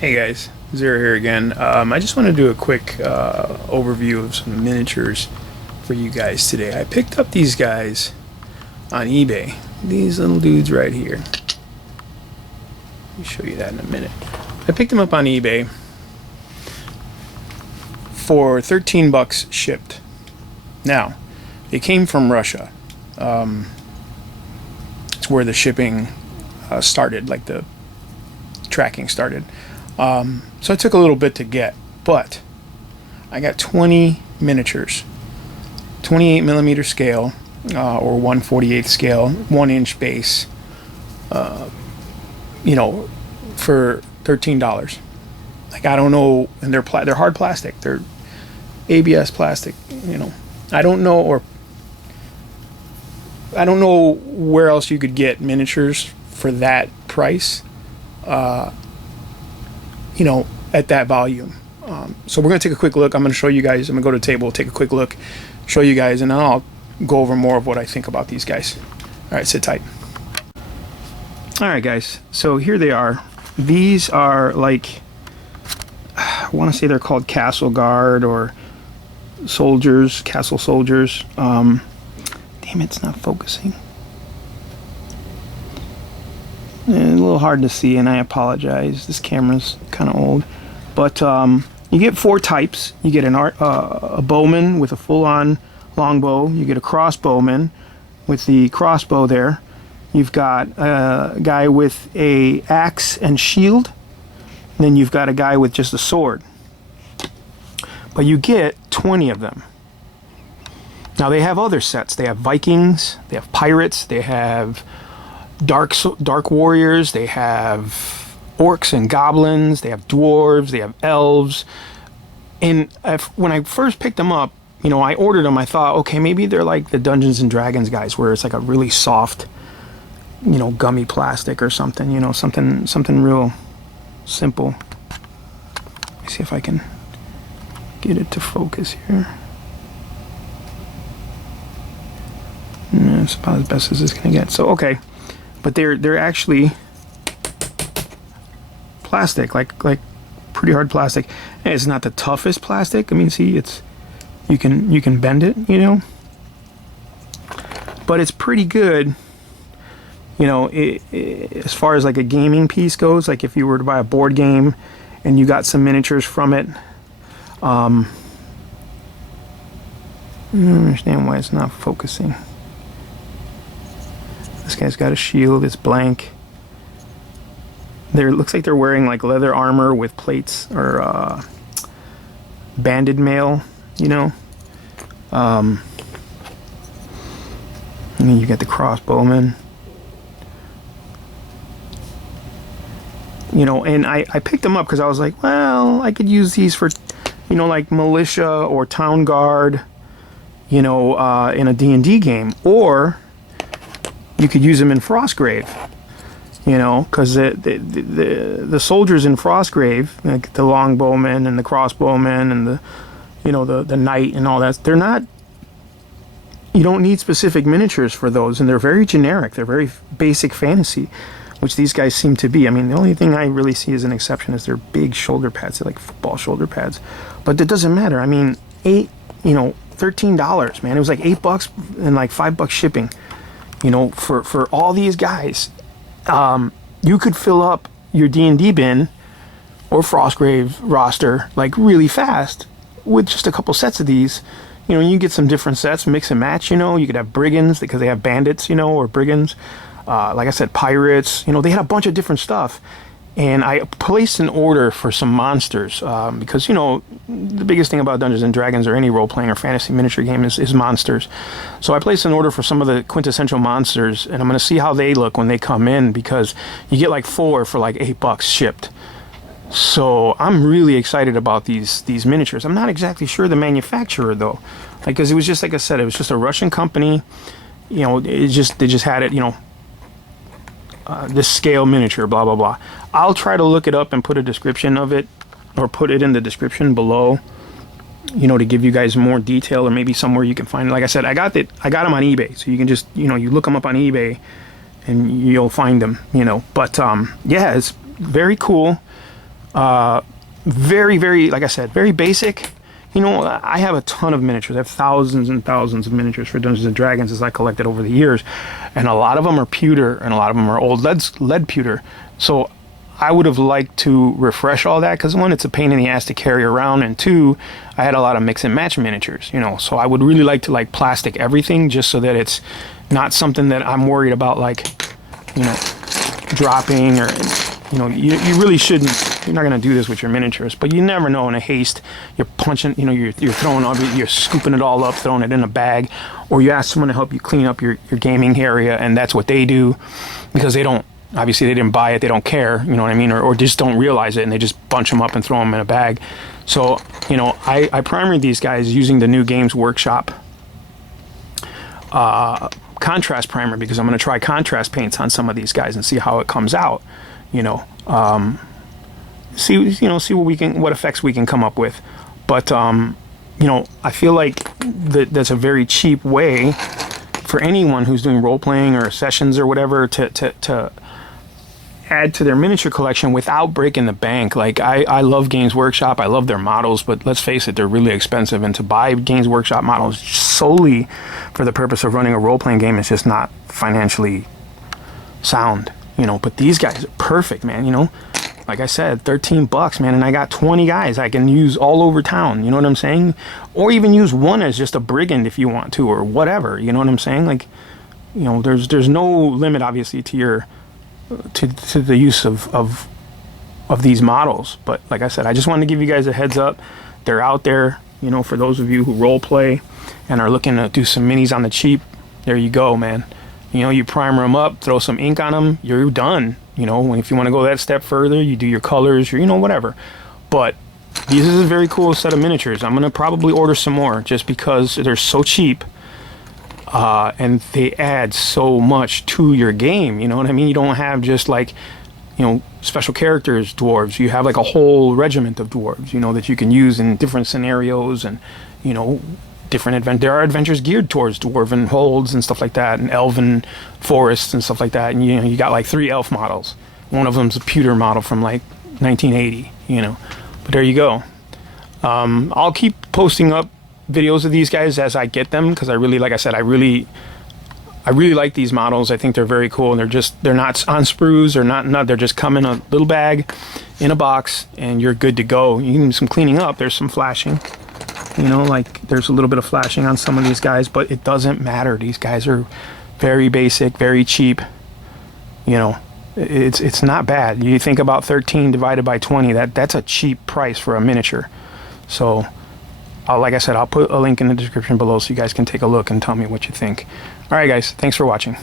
Hey guys, Zero here again. I just want to do a quick overview of some miniatures for you guys today. I picked up these guys on eBay. These little dudes right here. Let me show you that in a minute. I picked them up on eBay for 13 bucks shipped. Now, they came from Russia. It's where the shipping started, like the tracking started. So it took a little bit to get, but I got 20 miniatures, 28 millimeter scale, or 1/48 scale, 1-inch base, for $13. Like, I don't know, and they're hard plastic, they're ABS plastic, I don't know where else you could get miniatures for that price, at that volume. So we're going to take a quick look. I'm going to show you guys. I'm going to go to the table, take a quick look, show you guys, and then I'll go over more of what I think about these guys. All right, sit tight. All right, guys. So here they are. These are like, I want to say they're called Castle Guard or soldiers, castle soldiers. Damn, it's not focusing. A little hard to see, and I apologize. This camera's kind of old, but you get 4 types. You get a bowman with a full-on longbow. You get a crossbowman with the crossbow there. You've got a guy with a axe and shield. And then you've got a guy with just a sword. But you get 20 of them. Now they have other sets. They have Vikings. They have pirates. They have dark warriors, they have orcs and goblins, they have dwarves, they have elves. And when I first picked them up, I ordered them. I thought, okay, maybe they're like the Dungeons and Dragons guys, where it's like a really soft, gummy plastic or something, something real simple. Let me see if I can get it to focus here. It's about as best as it's gonna get. So okay. But they're actually plastic, like pretty hard plastic. And it's not the toughest plastic. I mean, see, you can bend it, But it's pretty good, as far as like a gaming piece goes. Like if you were to buy a board game and you got some miniatures from it, I don't understand why it's not focusing. This guy's got a shield, it's blank. Looks like they're wearing like leather armor with plates or banded mail, And then you got the crossbowman. And I picked them up because I was like, well, I could use these for, like militia or town guard, in a D&D game. Or you could use them in Frostgrave, because the soldiers in Frostgrave, like the longbowmen and the crossbowmen and the knight and all that, they're not. You don't need specific miniatures for those, and they're very generic. They're very basic fantasy, which these guys seem to be. I mean, the only thing I really see as an exception is their big shoulder pads. They're like football shoulder pads, but that doesn't matter. I mean, $13, man. It was like $8 and like $5 shipping. For all these guys, you could fill up your D&D bin or Frostgrave roster like really fast with just a couple sets of these. You get some different sets, mix and match. You could have brigands because they have bandits, or brigands. Like I said, pirates. They had a bunch of different stuff. And I placed an order for some monsters because, the biggest thing about Dungeons and Dragons or any role-playing or fantasy miniature game is monsters. So I placed an order for some of the quintessential monsters, and I'm going to see how they look when they come in, because you get like 4 for like $8 shipped. So I'm really excited about these miniatures. I'm not exactly sure the manufacturer, though, because it was just, like I said, it was just a Russian company. They just had it, this scale miniature, blah, blah, blah. I'll try to look it up and put a description of it, or put it in the description below, to give you guys more detail, or maybe somewhere you can find it. Like I said, I got them on eBay, so you can just, you look them up on eBay and you'll find them, But yeah, it's very cool. Very, very, like I said, very basic. You know, I have a ton of miniatures. I have thousands and thousands of miniatures for Dungeons and Dragons as I collected over the years, and a lot of them are pewter, and a lot of them are old lead pewter. So I would have liked to refresh all that, because one, it's a pain in the ass to carry around, and two, I had a lot of mix and match miniatures. You know, so I would really like to like plastic everything, just so that it's not something that I'm worried about, like, you know, dropping, or, you know, you really shouldn't. You're not going to do this with your miniatures, but you never know. In a haste, you're punching, you know, you're throwing all, you're scooping it all up, throwing it in a bag, or you ask someone to help you clean up your gaming area, and that's what they do, because they don't, obviously they didn't buy it, they don't care, you know what I mean, or just don't realize it, and they just bunch them up and throw them in a bag. So, you know, I primered these guys using the new Games Workshop contrast primer, because I'm going to try contrast paints on some of these guys and see how it comes out, you know. See what effects we can come up with. But you know, I feel like that's a very cheap way for anyone who's doing role playing or sessions or whatever to add to their miniature collection without breaking the bank. Like, I love Games Workshop, I love their models, but let's face it, they're really expensive, and to buy Games Workshop models solely for the purpose of running a role playing game is just not financially sound, you know. But these guys are perfect, man. You know, like I said, $13, man, and I got 20 guys I can use all over town, you know what I'm saying? Or even use one as just a brigand if you want to, or whatever, you know what I'm saying? Like, you know, there's no limit, obviously, to your to the use of these models. But like I said, I just wanted to give you guys a heads up. They're out there, you know, for those of you who role play and are looking to do some minis on the cheap. There you go, man. You know, you primer them up, throw some ink on them, you're done. You know, if you want to go that step further, you do your colors, you know, whatever. But this is a very cool set of miniatures. I'm going to probably order some more, just because they're so cheap. And they add so much to your game, you know what I mean? You don't have just like, you know, special characters dwarves. You have like a whole regiment of dwarves, you know, that you can use in different scenarios, and, you know, there are adventures geared towards dwarven holds and stuff like that, and elven forests and stuff like that. And, you know, you got like 3 elf models. One of them's a pewter model from like 1980, you know. But there you go. I'll keep posting up videos of these guys as I get them, because I really, like I said, I really like these models. I think they're very cool, and they're not on sprues, or not they're just come in a little bag in a box, and you're good to go. You can do some cleaning up. There's some flashing, you know, like there's a little bit of flashing on some of these guys, but it doesn't matter. These guys are very basic, very cheap, you know. It's not bad. You think about 13 divided by 20, that's a cheap price for a miniature. So like I said, I'll put a link in the description below so you guys can take a look and tell me what you think. All right, guys, thanks for watching.